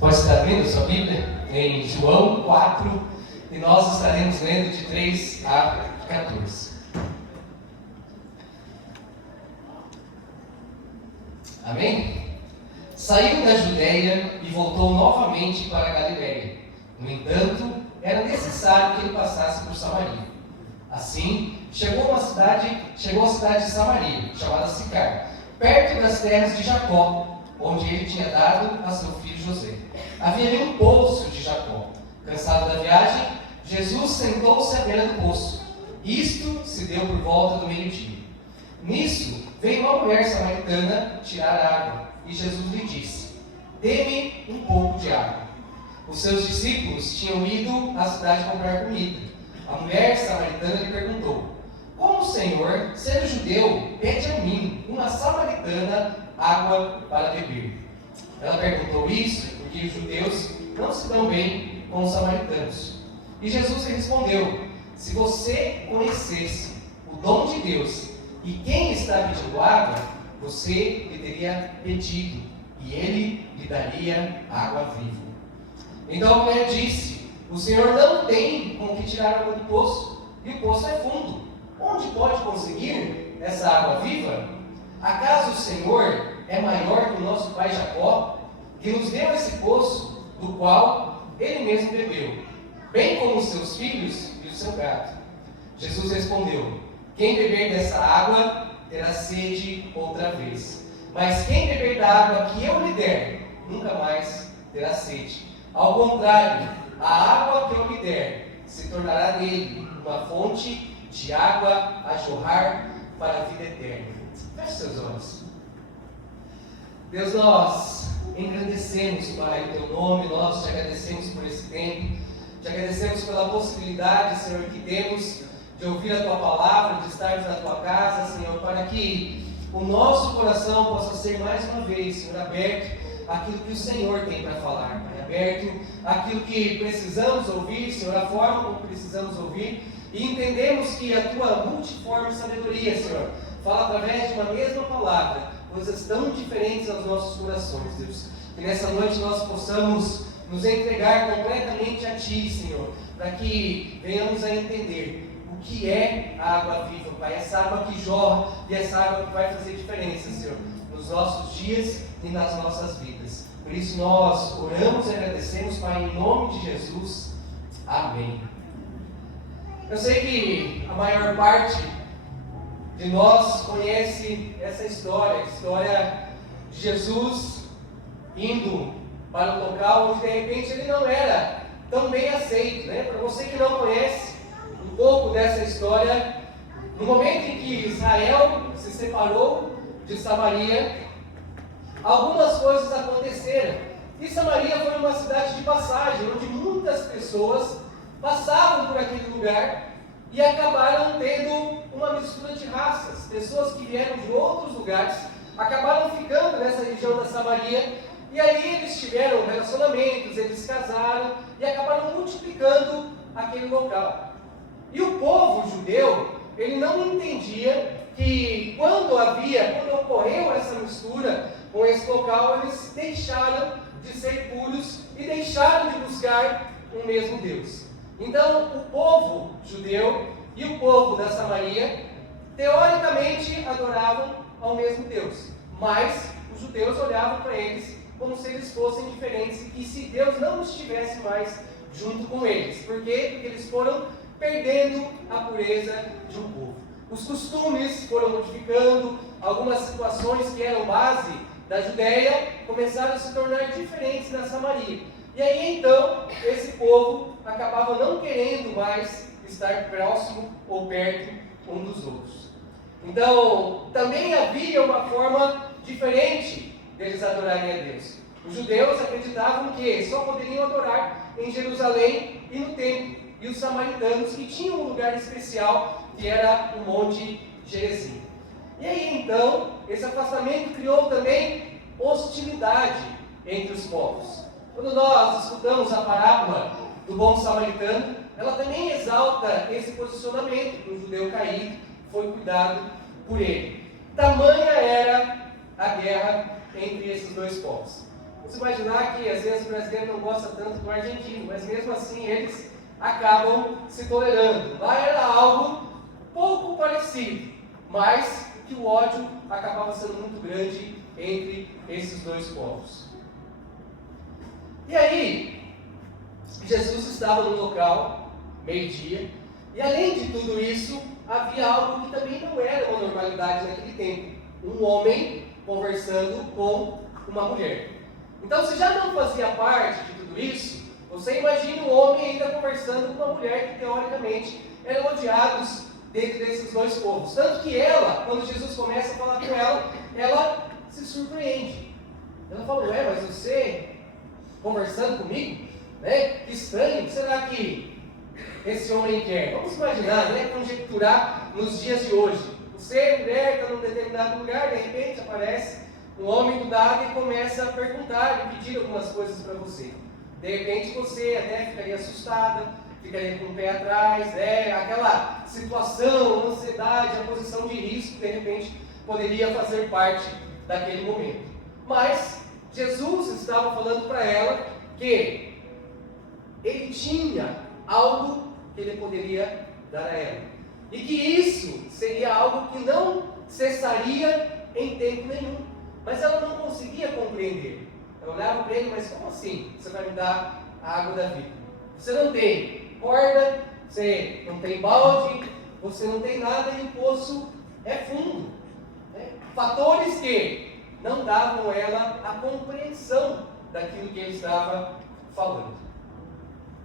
Pode estar abrindo sua Bíblia em João 4 e nós estaremos lendo de 3 a 14. Amém? Saiu da Judéia e voltou novamente para a Galiléia. No entanto, era necessário que ele passasse por Samaria. Assim, chegou à cidade de Samaria, chamada Sicar, perto das terras de Jacó, onde ele tinha dado a seu filho José. Havia ali um poço de Jacó. Cansado da viagem, Jesus sentou-se à beira do poço. Isto se deu por volta do meio-dia. Nisso, veio uma mulher samaritana tirar água, e Jesus lhe disse: "Dê-me um pouco de água." Os seus discípulos tinham ido à cidade comprar comida. A mulher samaritana lhe perguntou: "Como o Senhor, sendo judeu, pede a mim, uma samaritana, água para beber?" Ela perguntou isso porque os judeus não se dão bem com os samaritanos. E Jesus lhe respondeu: "Se você conhecesse o dom de Deus e quem está pedindo água, você lhe teria pedido, e ele lhe daria água viva." Então a mulher disse: "O Senhor não tem com que tirar água do poço, e o poço é fundo. Onde pode conseguir essa água viva? Acaso o Senhor é maior que o nosso pai Jacó, que nos deu esse poço, do qual ele mesmo bebeu, bem como os seus filhos e o seu gado?" Jesus respondeu: "Quem beber dessa água terá sede outra vez. Mas quem beber da água que eu lhe der, nunca mais terá sede. Ao contrário, a água que eu lhe der se tornará nele uma fonte de água a jorrar para a vida eterna." Feche seus olhos. Deus, nós engrandecemos, Pai, o Teu nome, nós te agradecemos por esse tempo, te agradecemos pela possibilidade, Senhor, que temos de ouvir a Tua palavra, de estarmos na Tua casa, Senhor, para que o nosso coração possa ser mais uma vez, Senhor, aberto àquilo que o Senhor tem para falar, Pai, aberto àquilo que precisamos ouvir, Senhor, a forma como precisamos ouvir, e entendemos que a Tua multiforme sabedoria, Senhor, fala através de uma mesma palavra, coisas tão diferentes aos nossos corações, Deus. Que nessa noite nós possamos nos entregar completamente a Ti, Senhor, para que venhamos a entender o que é a água viva, Pai, essa água que jorra e essa água que vai fazer diferença, Senhor, nos nossos dias e nas nossas vidas. Por isso nós oramos e agradecemos, Pai, em nome de Jesus. Amém. Eu sei que a maior parte de nós conhece essa história, a história de Jesus indo para o local onde de repente ele não era tão bem aceito, né? Para você que não conhece um pouco dessa história, no momento em que Israel se separou de Samaria, algumas coisas aconteceram. E Samaria foi uma cidade de passagem, onde muitas pessoas passavam por aquele lugar e acabaram tendo uma mistura de raças. Pessoas que vieram de outros lugares acabaram ficando nessa região da Samaria, e aí eles tiveram relacionamentos, eles casaram e acabaram multiplicando aquele local. E o povo judeu, ele não entendia que quando ocorreu essa mistura com esse local, eles deixaram de ser puros e deixaram de buscar um mesmo Deus. Então, o povo judeu e o povo da Samaria, teoricamente, adoravam ao mesmo Deus, mas os judeus olhavam para eles como se eles fossem diferentes e que se Deus não estivesse mais junto com eles. Por quê? Porque eles foram perdendo a pureza de um povo. Os costumes foram modificando, algumas situações que eram base da Judéia começaram a se tornar diferentes na Samaria. E aí então, esse povo acabava não querendo mais estar próximo ou perto um dos outros. Então, também havia uma forma diferente deles adorarem a Deus. Os judeus acreditavam que só poderiam adorar em Jerusalém e no templo. E os samaritanos que tinham um lugar especial, que era o Monte Gerizim. E aí então, esse afastamento criou também hostilidade entre os povos. Quando nós escutamos a parábola do bom samaritano, ela também exalta esse posicionamento do judeu caído, foi cuidado por ele. Tamanha era a guerra entre esses dois povos. Vamos imaginar que às vezes o brasileiro não gosta tanto do argentino, mas mesmo assim eles acabam se tolerando. Lá era algo pouco parecido, mas que o ódio acabava sendo muito grande entre esses dois povos. E aí, Jesus estava no local, meio-dia, e além de tudo isso, havia algo que também não era uma normalidade naquele tempo. Um homem conversando com uma mulher. Então, se já não fazia parte de tudo isso, você imagina um homem ainda conversando com uma mulher que, teoricamente, eram odiados dentro desses dois povos. Tanto que ela, quando Jesus começa a falar com ela, ela se surpreende. Ela fala, ué, mas você conversando comigo? Né? Que estranho, o que será que esse homem quer? Vamos imaginar, né? Conjecturar nos dias de hoje. Você, mulher, está num determinado lugar, de repente aparece um homem do nada e começa a perguntar e pedir algumas coisas para você. De repente você até ficaria assustada, ficaria com o pé atrás, aquela situação, a ansiedade, a posição de risco, de repente poderia fazer parte daquele momento. Mas Jesus estava falando para ela que ele tinha algo que ele poderia dar a ela. E que isso seria algo que não cessaria em tempo nenhum. Mas ela não conseguia compreender. Ela olhava para ele, mas como assim você vai me dar a água da vida? Você não tem corda, você não tem balde, você não tem nada e o poço é fundo. Né? Fatores que não davam a ela a compreensão daquilo que ele estava falando.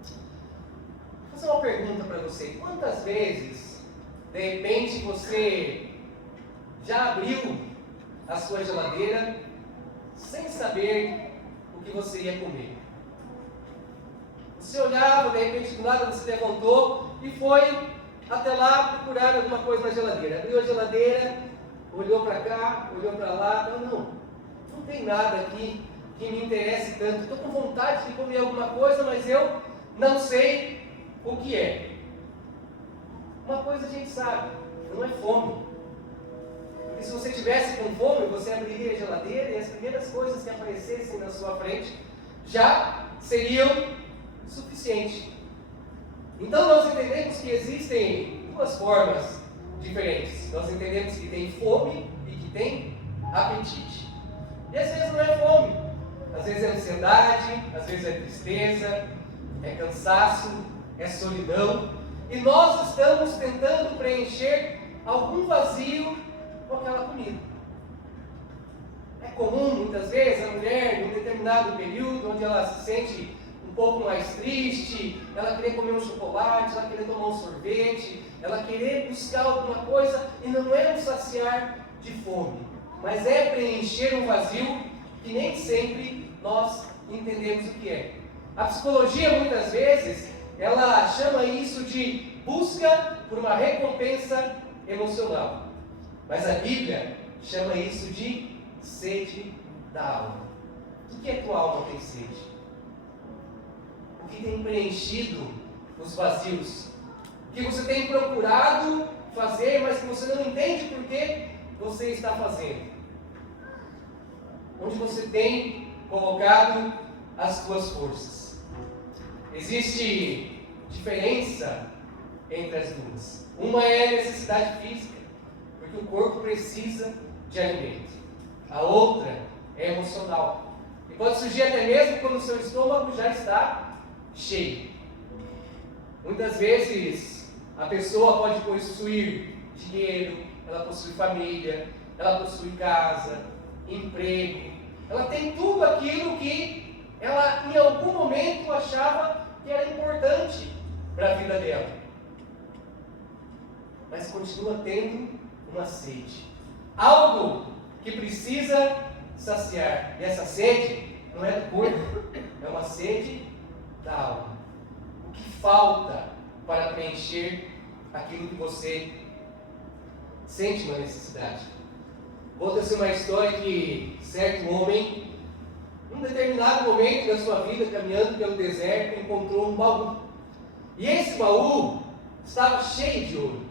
Vou fazer uma pergunta para você. Quantas vezes, de repente, você já abriu a sua geladeira sem saber o que você ia comer? Você olhava, de repente, do nada você levantou e foi até lá procurar alguma coisa na geladeira. Abriu a geladeira, olhou para cá, olhou para lá, não tem nada aqui que me interesse tanto. Estou com vontade de comer alguma coisa, mas eu não sei o que é. Uma coisa a gente sabe, não é fome. Porque se você tivesse com fome, você abriria a geladeira e as primeiras coisas que aparecessem na sua frente já seriam suficientes. Então nós entendemos que existem duas formas diferentes. Nós entendemos que tem fome e que tem apetite. E às vezes não é fome, às vezes é ansiedade, às vezes é tristeza, é cansaço, é solidão. E nós estamos tentando preencher algum vazio com aquela comida. É comum, muitas vezes, a mulher, em um determinado período, onde ela se sente um pouco mais triste, ela querer comer um chocolate, ela querer tomar um sorvete, ela querer buscar alguma coisa, e não é um saciar de fome, mas é preencher um vazio que nem sempre nós entendemos o que é. A psicologia, muitas vezes, ela chama isso de busca por uma recompensa emocional. Mas a Bíblia chama isso de sede da alma. O que é que tua alma tem sede? O que tem preenchido os vazios? O que você tem procurado fazer, mas que você não entende por que você está fazendo? Onde você tem colocado as tuas forças? Existe diferença entre as duas. Uma é a necessidade física, porque o corpo precisa de alimento. A outra é emocional. E pode surgir até mesmo quando o seu estômago já está cheio. Muitas vezes a pessoa pode possuir dinheiro, ela possui família, ela possui casa, emprego. Ela tem tudo aquilo que ela em algum momento achava que era importante para a vida dela. Mas continua tendo uma sede. Algo que precisa saciar. E essa sede não é do corpo, é uma sede da alma. O que falta para preencher aquilo que você sente uma necessidade? Conta-se uma história que certo homem, num determinado momento da sua vida, caminhando pelo deserto, encontrou um baú. E esse baú estava cheio de ouro.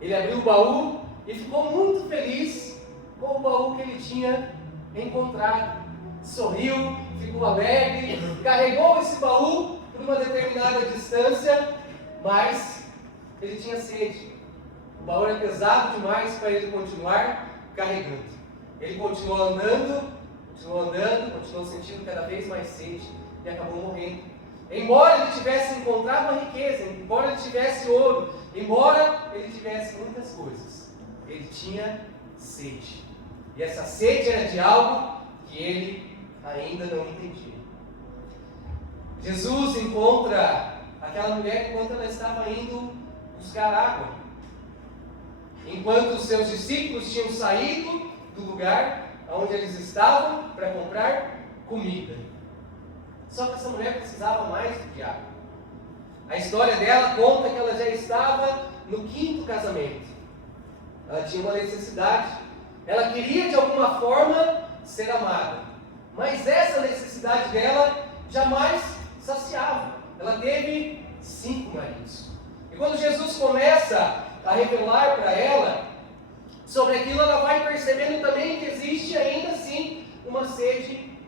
Ele abriu o baú e ficou muito feliz com o baú que ele tinha encontrado. Sorriu ficou alegre, carregou esse baú por uma determinada distância, mas ele tinha sede. O baú era pesado demais para ele continuar carregando. Ele continuou andando, continuou sentindo cada vez mais sede e acabou morrendo. Embora ele tivesse encontrado uma riqueza, embora ele tivesse ouro, embora ele tivesse muitas coisas, ele tinha sede. E essa sede era de algo que ele ainda não entendia. Jesus encontra aquela mulher enquanto ela estava indo buscar água. Enquanto os seus discípulos tinham saído do lugar onde eles estavam para comprar comida. Só que essa mulher precisava mais do que água. A história dela conta que ela já estava no 5º casamento. Ela tinha uma necessidade. Ela queria de alguma forma ser amada. Mas essa necessidade dela jamais saciava. Ela teve 5 maridos. E quando Jesus começa a revelar para ela sobre aquilo, ela vai percebendo também que existe ainda assim uma sede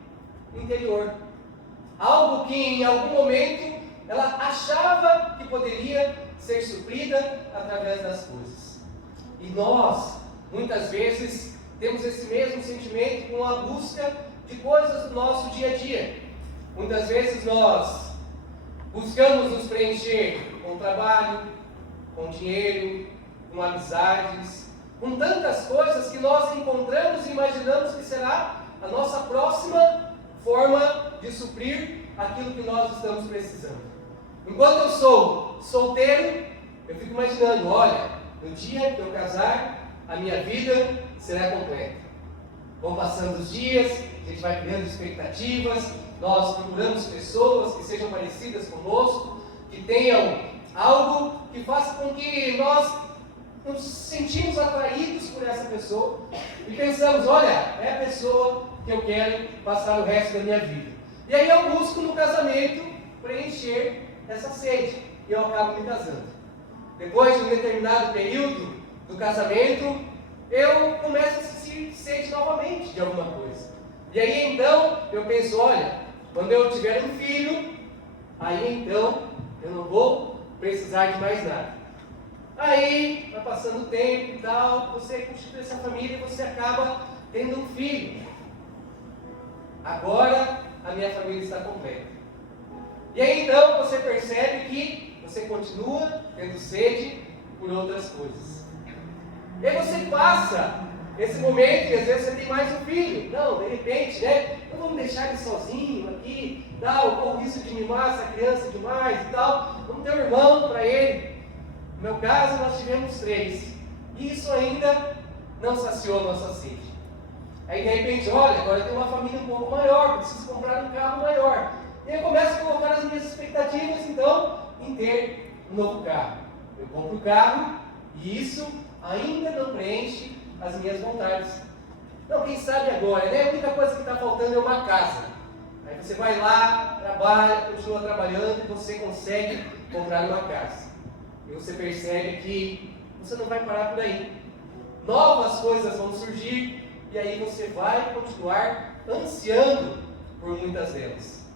interior. Algo que em algum momento ela achava que poderia ser suprida através das coisas. E nós, muitas vezes, temos esse mesmo sentimento com a busca de coisas do nosso dia a dia. Muitas vezes nós buscamos nos preencher com trabalho, com dinheiro, com amizades, com tantas coisas que nós encontramos e imaginamos que será a nossa próxima forma de suprir aquilo que nós estamos precisando. Enquanto eu sou solteiro, eu fico imaginando, olha, no dia que eu casar, a minha vida será completa. Vão passando os dias, a gente vai criando expectativas, nós procuramos pessoas que sejam parecidas conosco, que tenham algo que faça com que nós nos sentimos atraídos por essa pessoa e pensamos, olha, é a pessoa que eu quero passar o resto da minha vida. E aí eu busco no casamento preencher essa sede e eu acabo me casando. Depois de um determinado período do casamento, eu começo a sentir sede novamente de alguma coisa. E aí então eu penso, olha, quando eu tiver um filho, aí então eu não vou precisar de mais nada. Aí vai passando o tempo e tal, você constitui essa família e você acaba tendo um filho. Agora a minha família está completa. E aí então você percebe que você continua tendo sede por outras coisas. E aí você passa esse momento, e às vezes você tem mais um filho. Não, de repente, né? Não vamos deixar ele sozinho aqui, tal, com isso de mimar essa criança demais e tal. Vamos ter um irmão para ele. No meu caso, nós tivemos 3. E isso ainda não saciou a nossa sede. Aí de repente, olha, agora eu tenho uma família um pouco maior, preciso comprar um carro maior. E eu começo a colocar as minhas expectativas, então, em ter um novo carro. Eu compro o carro e isso ainda não preenche as minhas vontades. Não, quem sabe agora, né? A única coisa que está faltando é uma casa. Aí você vai lá, trabalha, continua trabalhando e você consegue comprar uma casa. E você percebe que você não vai parar por aí. Novas coisas vão surgir e aí você vai continuar ansiando por muitas delas.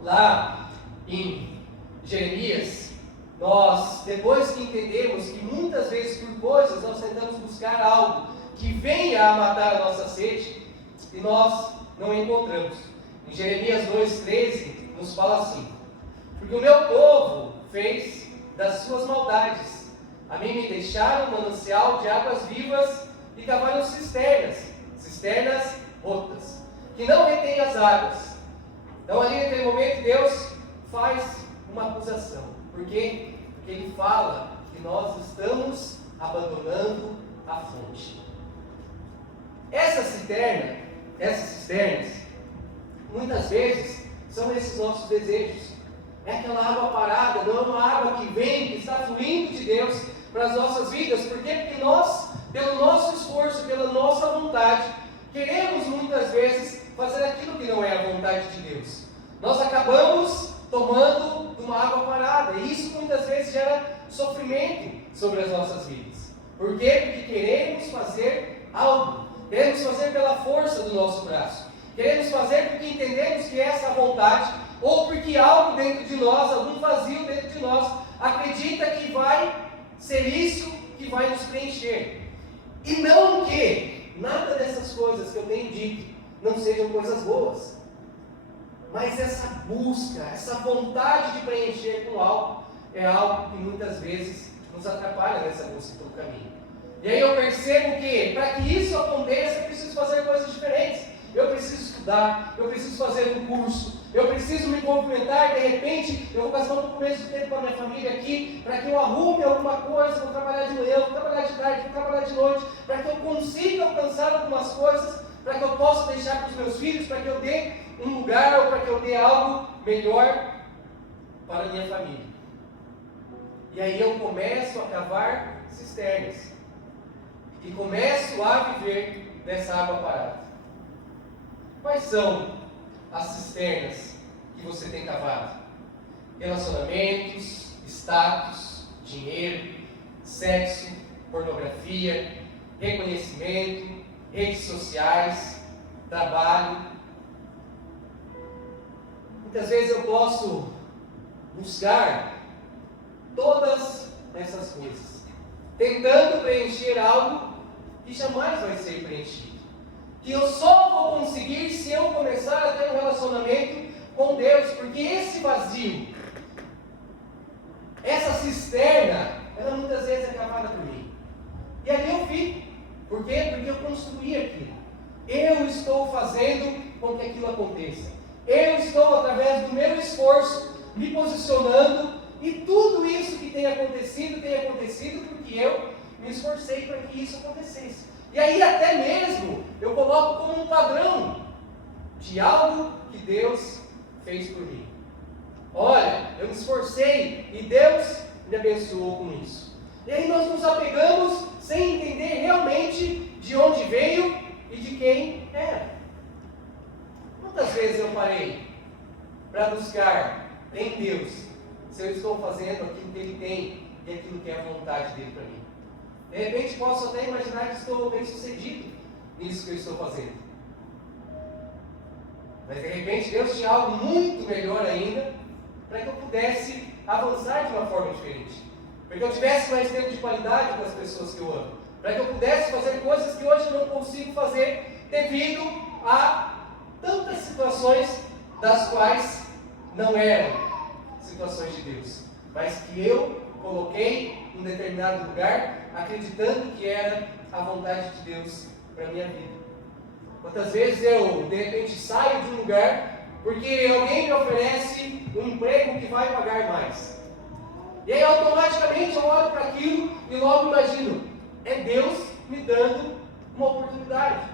Lá em Jeremias, nós, depois que entendemos que muitas vezes por coisas nós tentamos buscar algo que venha a matar a nossa sede e nós não encontramos. Em Jeremias 2,13 nos fala assim: porque o meu povo fez das suas maldades, a mim me deixaram um manancial de águas vivas e cavaram cisternas rotas, que não retêm as águas. Então ali naquele momento Deus faz uma acusação. Por quê? Porque Ele fala que nós estamos abandonando a fonte. Essas cisternas, muitas vezes, são esses nossos desejos. É aquela água parada, não é uma água que vem, que está fluindo de Deus para as nossas vidas. Por quê? Porque nós, pelo nosso esforço, pela nossa vontade, queremos muitas vezes fazer aquilo que não é a vontade de Deus. Nós acabamos tomando uma água parada, e isso muitas vezes gera sofrimento sobre as nossas vidas. Por quê? Porque queremos fazer algo, queremos fazer pela força do nosso braço. queremos fazer porque entendemos que essa é a vontade, ou porque algo dentro de nós, algum vazio dentro de nós, acredita que vai ser isso que vai nos preencher. E não que nada dessas coisas que eu tenho dito não sejam coisas boas. Mas essa busca, essa vontade de preencher com algo, é algo que muitas vezes nos atrapalha nessa busca pelo caminho. E aí eu percebo que, para que isso aconteça, eu preciso fazer coisas diferentes. Eu preciso estudar, eu preciso fazer um curso, eu preciso me movimentar. De repente, eu vou gastar um começo de tempo com a minha família aqui, para que eu arrume alguma coisa, vou trabalhar de manhã, vou trabalhar de tarde, vou trabalhar de noite, para que eu consiga alcançar algumas coisas, para que eu possa deixar para os meus filhos, para que eu dê um lugar, ou para que eu dê algo melhor para a minha família. E aí eu começo a cavar cisternas, e começo a viver nessa água parada. Quais são as cisternas que você tem cavado? Relacionamentos, status, dinheiro, sexo, pornografia, reconhecimento, redes sociais, trabalho. Muitas vezes eu posso buscar todas essas coisas, tentando preencher algo que jamais vai ser preenchido. Que eu só vou conseguir se eu começar a ter um relacionamento com Deus, porque esse vazio, essa cisterna, ela muitas vezes é cavada por mim. E ali eu fico. Por quê? Porque eu construí aquilo. Eu estou fazendo com que aquilo aconteça. Eu estou, através do meu esforço, me posicionando, e tudo isso que tem acontecido porque eu me esforcei para que isso acontecesse. E aí até mesmo eu coloco como um padrão de algo que Deus fez por mim. Olha, eu me esforcei e Deus me abençoou com isso. E aí nós nos apegamos sem entender realmente de onde veio e de quem era. Quantas vezes eu parei para buscar em Deus se eu estou fazendo aquilo que Ele tem e aquilo que é a vontade dEle para mim? De repente posso até imaginar que estou bem sucedido nisso que eu estou fazendo. Mas de repente Deus tinha algo muito melhor ainda para que eu pudesse avançar de uma forma diferente. Para que eu tivesse mais tempo de qualidade com as pessoas que eu amo. Para que eu pudesse fazer coisas que hoje eu não consigo fazer devido a tantas situações das quais não eram situações de Deus. Mas que eu coloquei em um determinado lugar, acreditando que era a vontade de Deus para a minha vida. Quantas vezes eu, de repente, saio de um lugar porque alguém me oferece um emprego que vai pagar mais. E aí automaticamente eu olho para aquilo e logo imagino, é Deus me dando uma oportunidade.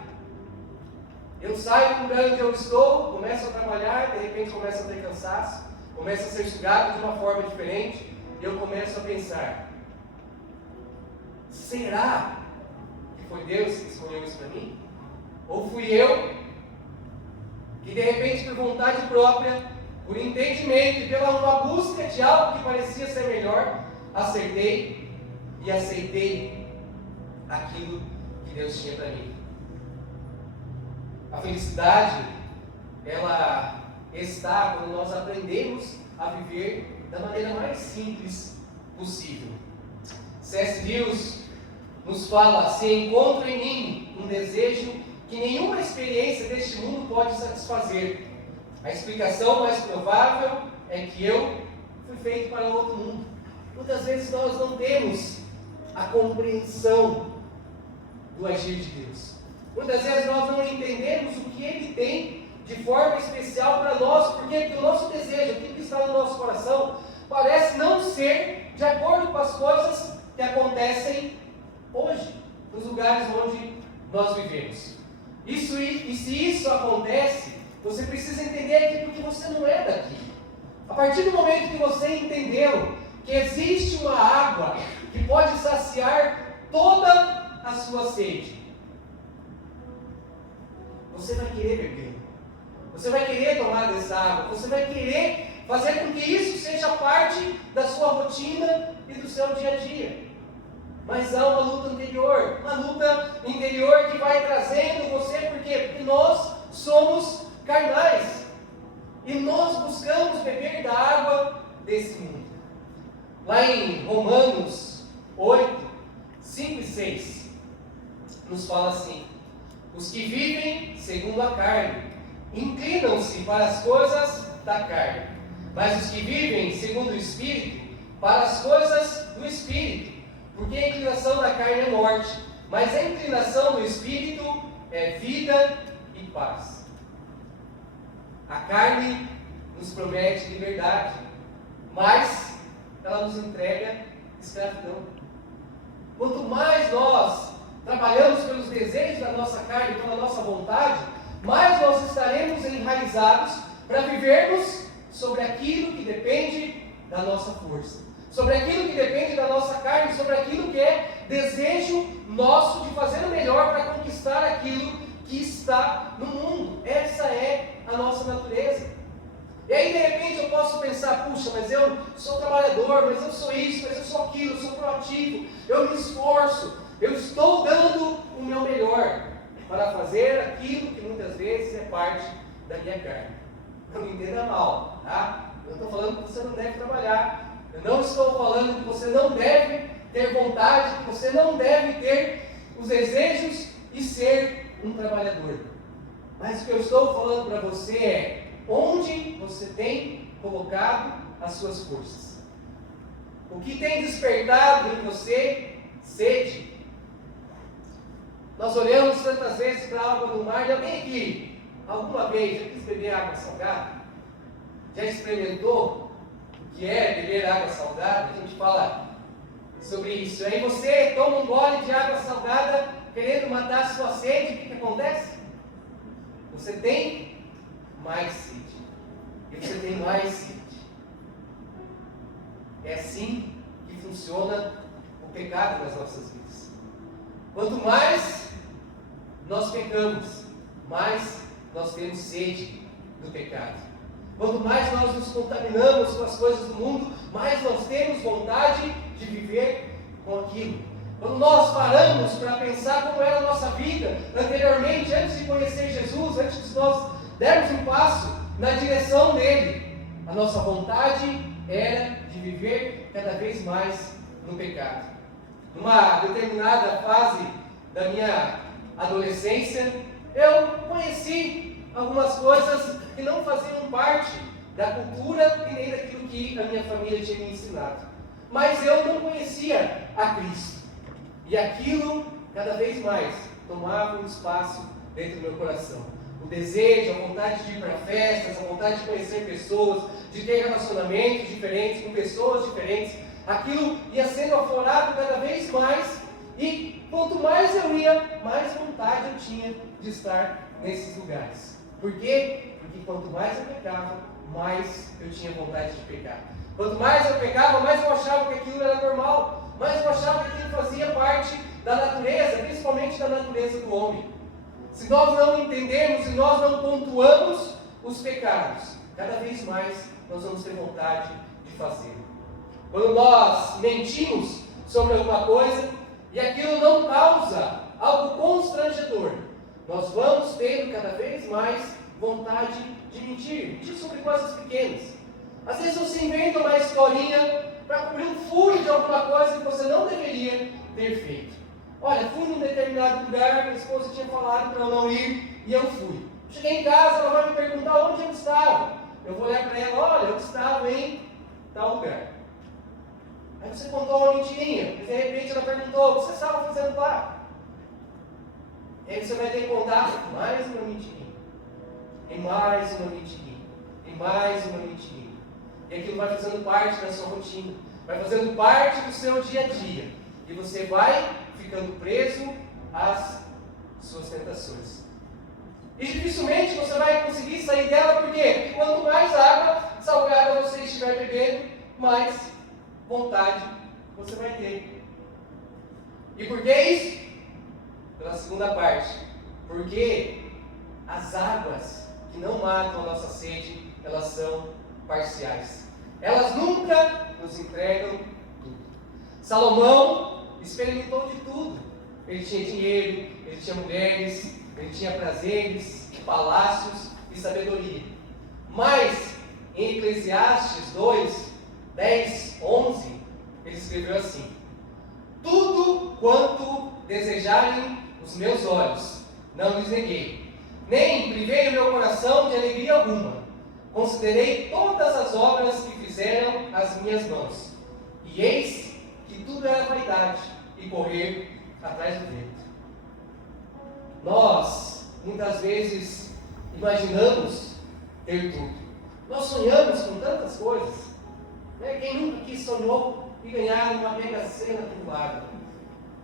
Eu saio do lugar onde eu estou, começo a trabalhar, de repente começo a ter cansaço, começo a ser sugado de uma forma diferente, e eu começo a pensar, será que foi Deus que escolheu isso para mim? Ou fui eu que de repente por vontade própria, por entendimento e pela uma busca de algo que parecia ser melhor, acertei e aceitei aquilo que Deus tinha para mim? A felicidade, ela está quando nós aprendemos a viver da maneira mais simples possível. C.S. Lewis nos fala: se encontro em mim um desejo que nenhuma experiência deste mundo pode satisfazer, a explicação mais provável é que eu fui feito para outro mundo. Muitas vezes nós não temos a compreensão do agir de Deus. Muitas vezes nós não entendemos o que Ele tem de forma especial para nós, porque o nosso desejo, aquilo que está no nosso coração, parece não ser de acordo com as coisas que acontecem hoje, nos lugares onde nós vivemos. E se isso acontece, você precisa entender que porque você não é daqui. A partir do momento que você entendeu que existe uma água que pode saciar toda a sua sede, você vai querer beber. Você vai querer tomar dessa água. Você vai querer fazer com que isso seja parte da sua rotina e do seu dia a dia. Mas há uma luta interior que vai trazendo você, por quê? Porque nós somos carnais. E nós buscamos beber da água desse mundo. Lá em Romanos 8, 5 e 6, nos fala assim: os que vivem segundo a carne inclinam-se para as coisas da carne, mas os que vivem segundo o Espírito, para as coisas do Espírito. Porque a inclinação da carne é morte, mas a inclinação do Espírito é vida e paz. A carne nos promete liberdade, mas ela nos entrega escravidão. Quanto mais nós trabalhamos pelos desejos da nossa carne, pela nossa vontade, mais nós estaremos enraizados para vivermos sobre aquilo que depende da nossa força, sobre aquilo que depende da nossa carne, sobre aquilo que é desejo nosso de fazer o melhor para conquistar aquilo que está no mundo. Essa é a nossa natureza. E aí de repente eu posso pensar: puxa, mas eu sou trabalhador, mas eu sou isso, mas eu sou aquilo, eu sou proativo, eu me esforço, eu estou dando o meu melhor para fazer aquilo que muitas vezes é parte da minha carne. Não me entenda mal, tá? Eu não estou falando que você não deve trabalhar, eu não estou falando que você não deve ter vontade, que você não deve ter os desejos e ser um trabalhador. Mas o que eu estou falando para você é: onde você tem colocado as suas forças? O que tem despertado em você sede? Nós olhamos tantas vezes para a água do mar. E alguém aqui, alguma vez, já quis beber água salgada? Já experimentou o que é beber água salgada? A gente fala sobre isso. Aí você toma um gole de água salgada querendo matar a sua sede. O que acontece? Você tem mais sede. E você tem mais sede. É assim que funciona o pecado nas nossas vidas. Quanto mais nós pecamos, mais nós temos sede do pecado. Quanto mais nós nos contaminamos com as coisas do mundo, mais nós temos vontade de viver com aquilo. Quando nós paramos para pensar como era a nossa vida anteriormente, antes de conhecer Jesus, antes de nós dermos um passo na direção dele, a nossa vontade era de viver cada vez mais no pecado. Numa determinada fase da minha adolescência, eu conheci algumas coisas que não faziam parte da cultura e nem daquilo que a minha família tinha me ensinado. Mas eu não conhecia a Cristo. E aquilo, cada vez mais, tomava um espaço dentro do meu coração. O desejo, a vontade de ir para festas, a vontade de conhecer pessoas, de ter relacionamentos diferentes, com pessoas diferentes. Aquilo ia sendo aflorado cada vez mais. E quanto mais eu ia, mais vontade eu tinha de estar nesses lugares. Por quê? Porque quanto mais eu pecava, mais eu tinha vontade de pecar. Quanto mais eu pecava, mais eu achava que aquilo era normal. Mais eu achava que aquilo fazia parte da natureza, principalmente da natureza do homem. Se nós não entendemos e nós não pontuamos os pecados, cada vez mais nós vamos ter vontade de fazer. Quando nós mentimos sobre alguma coisa e aquilo não causa algo constrangedor, nós vamos tendo cada vez mais vontade de mentir sobre coisas pequenas. Às vezes você inventa uma historinha para cobrir um furo de alguma coisa que você não deveria ter feito. Olha, fui num determinado lugar, minha esposa tinha falado para eu não ir e eu fui. Cheguei em casa, ela vai me perguntar onde eu estava. Eu vou olhar para ela: olha, eu estava em tal lugar. Aí você contou uma mentirinha, e de repente ela perguntou: o que você estava fazendo lá? E aí você vai ter que contar mais uma mentirinha, e mais uma mentirinha, e mais uma mentirinha. E aquilo vai fazendo parte da sua rotina, vai fazendo parte do seu dia a dia. E você vai ficando preso às suas tentações. E dificilmente você vai conseguir sair dela, por quê? Porque quanto mais água salgada você estiver bebendo, mais vontade você vai ter. E por que isso? Pela segunda parte. Porque as águas que não matam a nossa sede, elas são parciais. Elas nunca nos entregam tudo. Salomão experimentou de tudo. Ele tinha dinheiro, ele tinha mulheres, ele tinha prazeres, palácios e sabedoria. Mas, em Eclesiastes 2, 10, 11, ele escreveu assim: tudo quanto desejarem os meus olhos, não lhes neguei, nem privei o meu coração de alegria alguma. Considerei todas as obras que fizeram as minhas mãos, e eis que tudo era vaidade e correr atrás do vento. Nós, muitas vezes, imaginamos ter tudo. Nós sonhamos com tantas coisas. Quem nunca aqui sonhou em ganhar uma mega sena privada?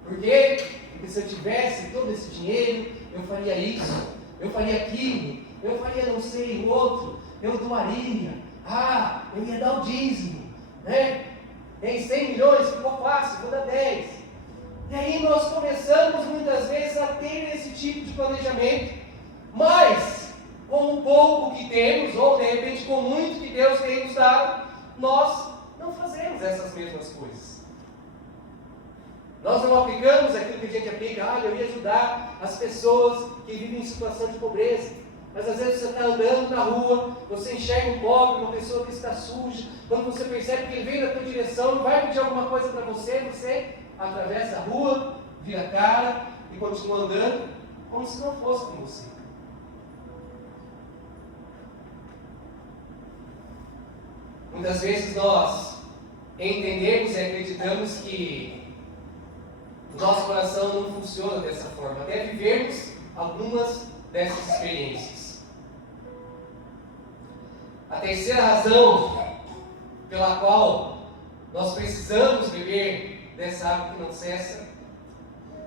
Por quê? Porque se eu tivesse todo esse dinheiro, eu faria isso, eu faria aquilo, eu faria não sei o outro, eu doaria, eu ia dar o dízimo, Tem 100 milhões, ficou fácil, vou dar 10. E aí nós começamos muitas vezes a ter esse tipo de planejamento, mas com o pouco que temos, ou de repente com muito que Deus tem nos dado, nós não fazemos essas mesmas coisas. Nós não aplicamos aquilo que a gente aplica. Eu ia ajudar as pessoas que vivem em situação de pobreza. Mas às vezes você está andando na rua, você enxerga um pobre, uma pessoa que está suja. Quando você percebe que ele vem na tua direção e vai pedir alguma coisa para você, você atravessa a rua, vira a cara e continua andando como se não fosse com você. Muitas vezes nós entendemos e acreditamos que o nosso coração não funciona dessa forma, até vivermos algumas dessas experiências. A terceira razão pela qual nós precisamos beber dessa água que não cessa,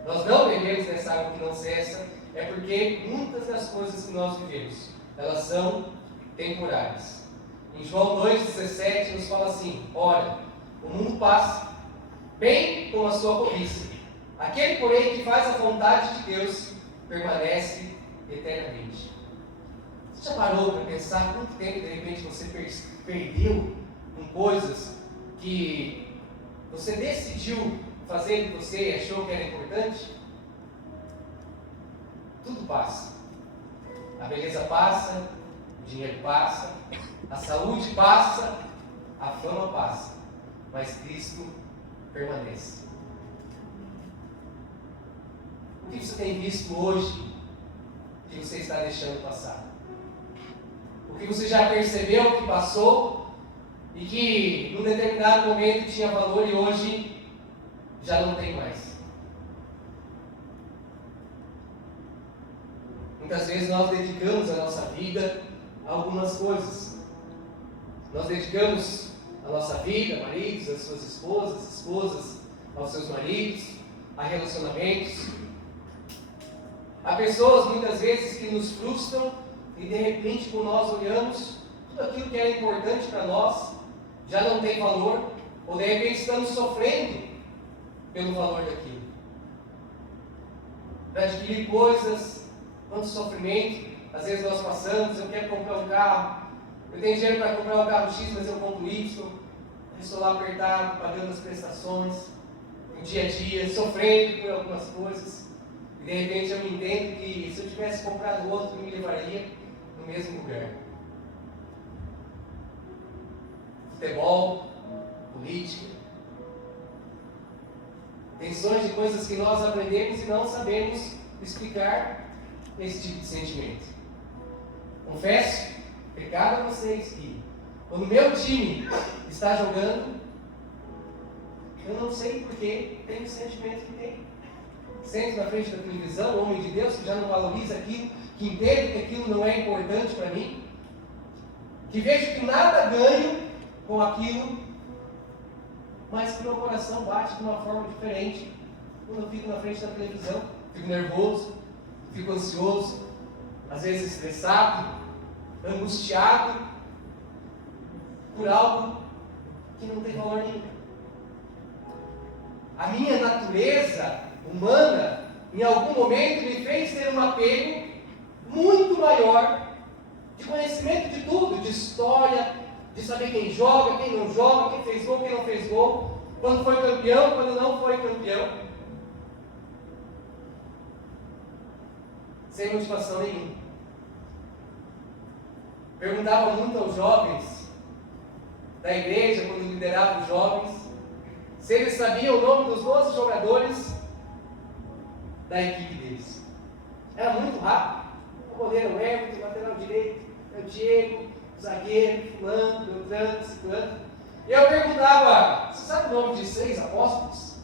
nós não bebemos dessa água que não cessa, é porque muitas das coisas que nós vivemos, elas são temporárias. Em João 2,17 nos fala assim: ora, o mundo passa, bem como a sua cobiça. Aquele, porém, que faz a vontade de Deus, permanece eternamente. Você já parou para pensar quanto tempo, de repente, você perdeu com coisas que você decidiu fazer e você achou que era importante? Tudo passa. A beleza passa, o dinheiro passa, a saúde passa, a fama passa, mas Cristo permanece. O que você tem visto hoje que você está deixando passar? O que você já percebeu que passou e que num determinado momento tinha valor e hoje já não tem mais? Muitas vezes nós dedicamos a nossa vida a algumas coisas. Nós dedicamos a nossa vida, maridos, às suas esposas, esposas aos seus maridos, a relacionamentos. Há pessoas muitas vezes que nos frustram e de repente, quando nós olhamos, tudo aquilo que era importante para nós já não tem valor, ou de repente estamos sofrendo pelo valor daquilo. Para adquirir coisas, quanto sofrimento, às vezes nós passamos, eu quero comprar um carro, eu tenho dinheiro para comprar um carro X, mas eu compro Y, eu estou lá apertado, pagando as prestações, no dia a dia, sofrendo por algumas coisas, e de repente eu me entendo que se eu tivesse comprado outro, me levaria no mesmo lugar. Futebol, política, tensões de coisas que nós aprendemos e não sabemos explicar esse tipo de sentimento. Confesso, pecado a vocês, que quando o meu time está jogando, eu não sei porquê, tem o sentimento que tem. Sento na frente da televisão, homem de Deus, que já não valoriza aquilo, que entende que aquilo não é importante para mim, que vejo que nada ganho com aquilo, mas que meu coração bate de uma forma diferente quando eu fico na frente da televisão. Fico nervoso, fico ansioso, às vezes estressado, angustiado por algo que não tem valor nenhum. A minha natureza humana, em algum momento, me fez ter um apego muito maior de conhecimento de tudo, de história, de saber quem joga, quem não joga, quem fez gol, quem não fez gol, quando foi campeão, quando não foi campeão, sem motivação nenhuma. perguntava muito aos jovens da igreja, quando liderava os jovens, se eles sabiam o nome dos 12 jogadores da equipe deles. Era muito rápido. O goleiro é o Everton, o lateral direito é o Diego, o zagueiro, fulano, Beltrano, ciclano. E eu perguntava, você sabe o nome de 6 apóstolos?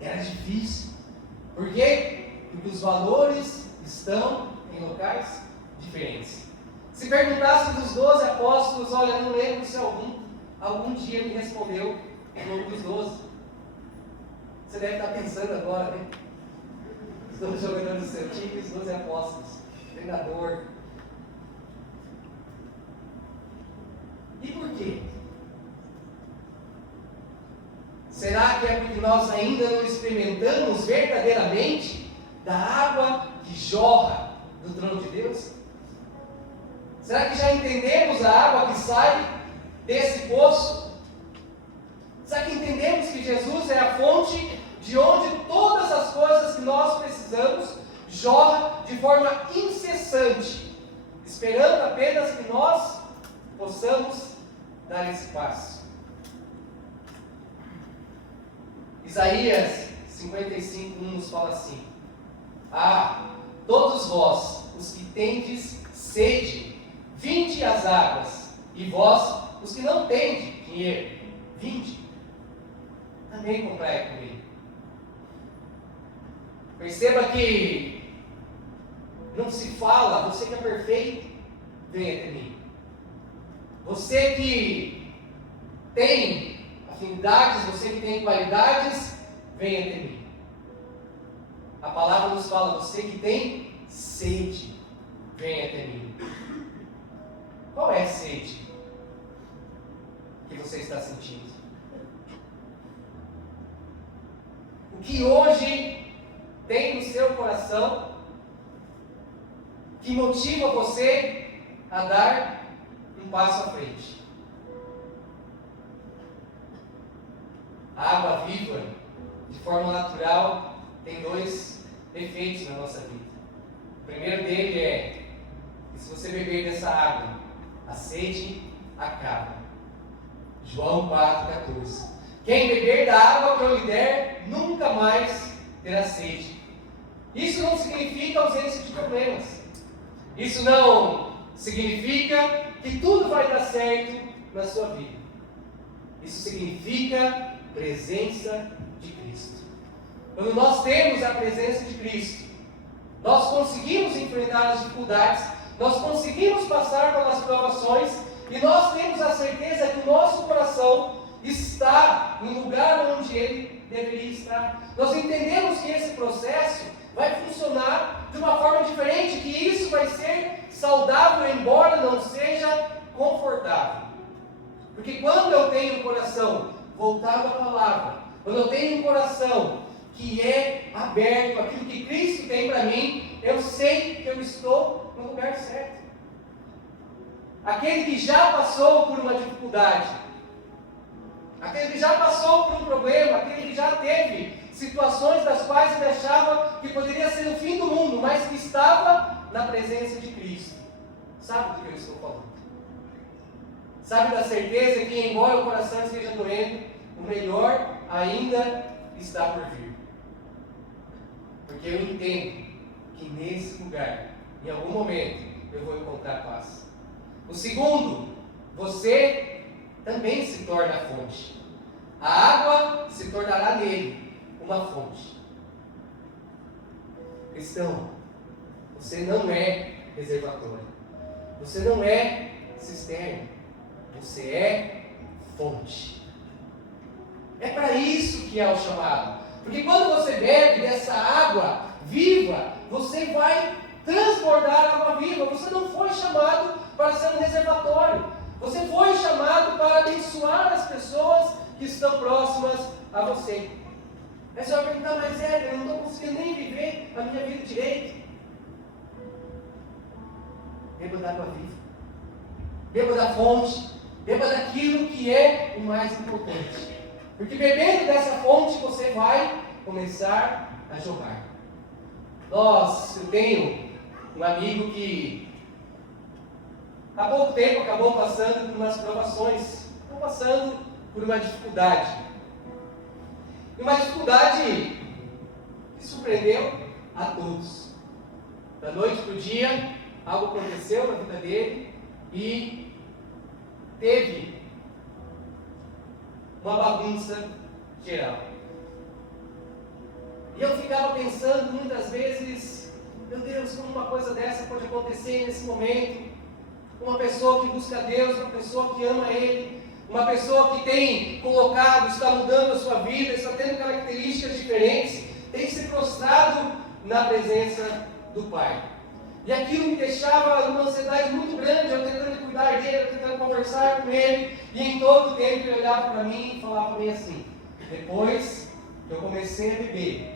Era difícil. Por quê? Porque os valores estão em locais diferentes. Se perguntasse dos 12 apóstolos, olha, não lembro se algum dia me respondeu o nome dos 12. Você deve estar pensando agora, né? Os 12 jogadores do seu time, os 12 apóstolos, treinador. E por quê? Será que é porque nós ainda não experimentamos verdadeiramente da água que jorra do trono de Deus? Será que já entendemos a água que sai desse poço? Será que entendemos que Jesus é a fonte de onde todas as coisas que nós precisamos jorra de forma incessante, esperando apenas que nós possamos dar esse passo? Isaías 55:1 nos fala assim: todos vós, os que tendes sede, vinde às águas, e vós, os que não tendes dinheiro, vinde, também comprai comigo. Perceba que não se fala, você que é perfeito, venha até mim. Você que tem afinidades, você que tem qualidades, venha até mim. A palavra nos fala, você que tem sede, venha até mim. Qual é a sede que você está sentindo? O que hoje tem no seu coração que motiva você a dar um passo à frente? A água viva, de forma natural, tem 2 efeitos na nossa vida. O primeiro dele é que se você beber dessa água, a sede acaba. João 4,14. Quem beber da água que eu lhe der, nunca mais terá sede. Isso não significa ausência de problemas. Isso não significa que tudo vai dar certo na sua vida. Isso significa presença de Cristo. Quando nós temos a presença de Cristo, nós conseguimos enfrentar as dificuldades, nós conseguimos passar pelas provações e nós temos a certeza que o nosso coração está no lugar onde ele deveria estar. Nós entendemos que esse processo vai funcionar de uma forma diferente, que isso vai ser saudável, embora não seja confortável. Porque quando eu tenho um coração voltado à palavra, quando eu tenho um coração que é aberto àquilo que Cristo tem para mim, eu sei que eu estou no lugar certo. Aquele que já passou por uma dificuldade, aquele que já passou por um problema, aquele que já teve situações das quais ele achava que poderia ser o fim do mundo, mas que estava na presença de Cristo, sabe do que eu estou falando? Sabe da certeza que, embora o coração esteja doendo, o melhor ainda está por vir. Porque eu entendo que nesse lugar, em algum momento, eu vou encontrar paz. O segundo, você também se torna a fonte. A água se tornará nele uma fonte. Cristão, você não é reservatório. Você não é cisterna. Você é fonte. É para isso que é o chamado. Porque quando você bebe dessa água viva, você vai transbordar água viva. Você não foi chamado para ser um reservatório. Você foi chamado para abençoar as pessoas que estão próximas a você. Aí você vai perguntar, mas eu não estou conseguindo nem viver a minha vida direito. Beba da água viva. Beba da fonte. Beba daquilo que é o mais importante. Porque bebendo dessa fonte você vai começar a jorrar. Eu tenho um amigo que há pouco tempo acabou passando por umas provações, acabou passando por uma dificuldade. E uma dificuldade que surpreendeu a todos. Da noite para o dia, algo aconteceu na vida dele e teve uma bagunça geral. E eu ficava pensando muitas vezes, meu Deus, como uma coisa dessa pode acontecer nesse momento? Uma pessoa que busca Deus, uma pessoa que ama Ele, uma pessoa que tem colocado, está mudando a sua vida, está tendo características diferentes, tem se prostrado na presença do Pai. E aquilo me deixava numa ansiedade muito grande, eu tentando cuidar dele, eu tentando conversar com ele, e em todo o tempo ele olhava para mim e falava para mim assim: depois que eu comecei a beber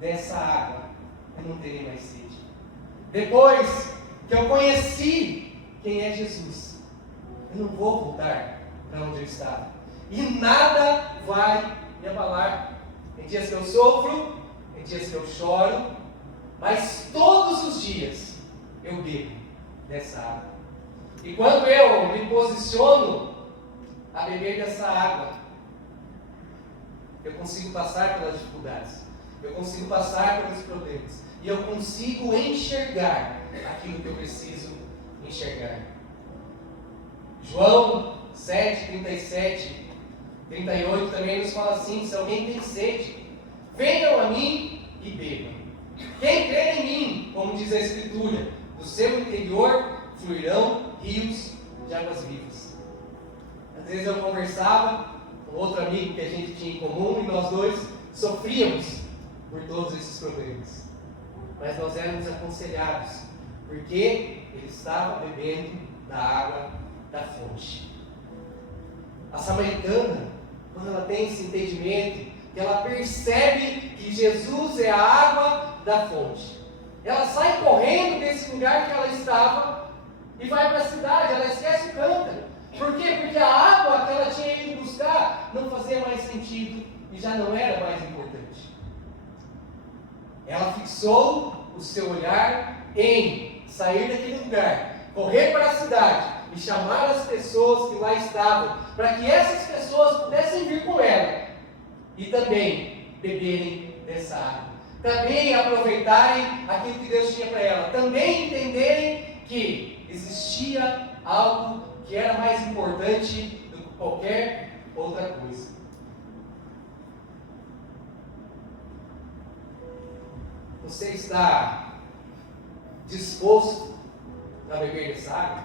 dessa água, eu não terei mais sede. Depois que eu conheci quem é Jesus, eu não vou voltar para onde eu estava. E nada vai me abalar. Tem dias que eu sofro, tem dias que eu choro, mas todos os dias eu bebo dessa água. E quando eu me posiciono a beber dessa água, eu consigo passar pelas dificuldades, eu consigo passar pelos problemas, e eu consigo enxergar aquilo que eu preciso enxergar. João 7, 37, 38 também nos fala assim: se alguém tem sede, venham a mim e bebam. Quem crê em mim, como diz a Escritura, do seu interior fluirão rios de águas vivas. Às vezes eu conversava com outro amigo que a gente tinha em comum e nós dois sofríamos por todos esses problemas. Mas nós éramos aconselhados, porque ele estava bebendo da água da fonte. A samaritana, quando ela tem esse entendimento, que ela percebe que Jesus é a água da fonte, ela sai correndo desse lugar que ela estava e vai para a cidade, ela esquece o cântaro. Por quê? Porque a água que ela tinha ido buscar não fazia mais sentido e já não era mais importante. Ela fixou o seu olhar em sair daquele lugar, correr para a cidade e chamar as pessoas que lá estavam, para que essas pessoas pudessem vir com ela e também beberem dessa água, também aproveitarem aquilo que Deus tinha para ela, também entenderem que existia algo que era mais importante do que qualquer outra coisa. Você está disposto a beber dessa água?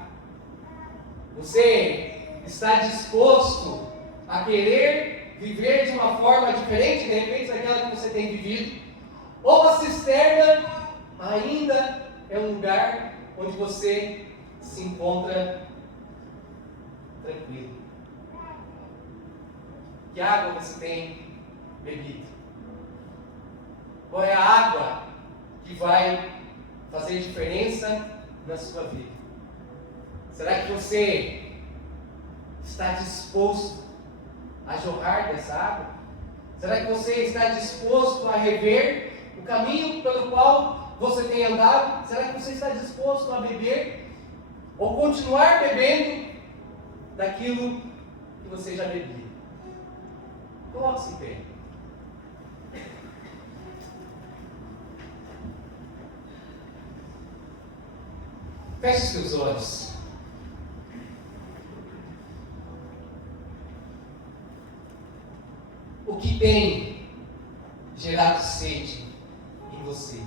Você está disposto a querer viver de uma forma diferente, de repente, daquela que você tem vivido? Ou a cisterna ainda é um lugar onde você se encontra tranquilo? Que água você tem bebido? Qual é a água que vai fazer diferença na sua vida? Será que você está disposto a jorrar dessa água? Será que você está disposto a rever o caminho pelo qual você tem andado? Será que você está disposto a beber ou continuar bebendo daquilo que você já bebia? Coloque-se em pé. Feche os seus olhos. O que tem gerado sede em você?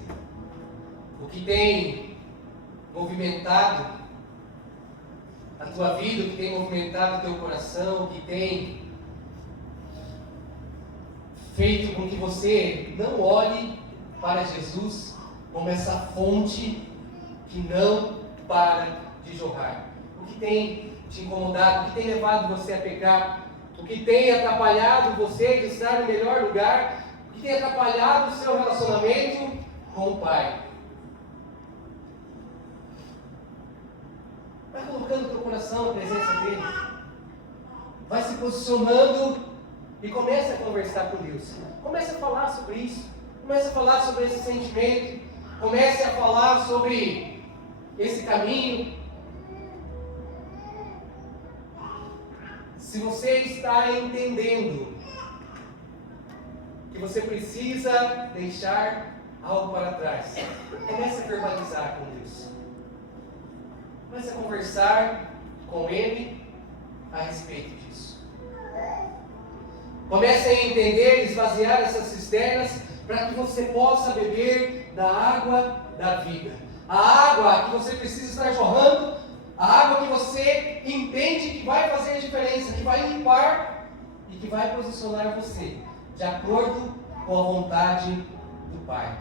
O que tem movimentado a tua vida? O que tem movimentado o teu coração? O que tem feito com que você não olhe para Jesus como essa fonte que não para de jorrar? O que tem te incomodado? O que tem levado você a pecar? O que tem atrapalhado você de estar no melhor lugar? O que tem atrapalhado o seu relacionamento com o Pai? Vai colocando o teu coração na presença dele. Vai se posicionando e comece a conversar com Deus. Comece a falar sobre isso. Comece a falar sobre esse sentimento. Comece a falar sobre esse caminho, se você está entendendo que você precisa deixar algo para trás, comece a verbalizar com Deus. Comece a conversar com Ele a respeito disso. Comece a entender, esvaziar essas cisternas para que você possa beber da água da vida. A água que você precisa estar jorrando, a água que você entende que vai fazer a diferença, que vai limpar e que vai posicionar você de acordo com a vontade do Pai.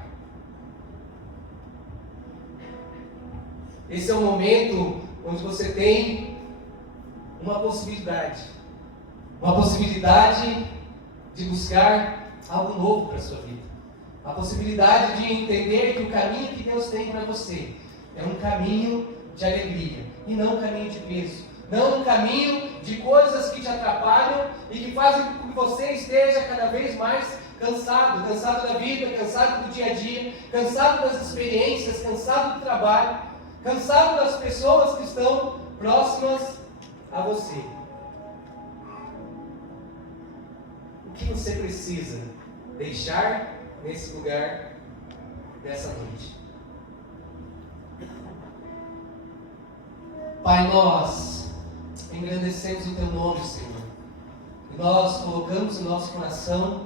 Esse é o momento onde você tem uma possibilidade de buscar algo novo para a sua vida, a possibilidade de entender que o caminho que Deus tem para você é um caminho de alegria e não um caminho de peso, não um caminho de coisas que te atrapalham e que fazem com que você esteja cada vez mais cansado da vida, cansado do dia a dia, cansado das experiências, cansado do trabalho, cansado das pessoas que estão próximas a você. O que você precisa deixar nesse lugar dessa noite? Pai, nós engrandecemos o Teu nome, Senhor. E nós colocamos no nosso coração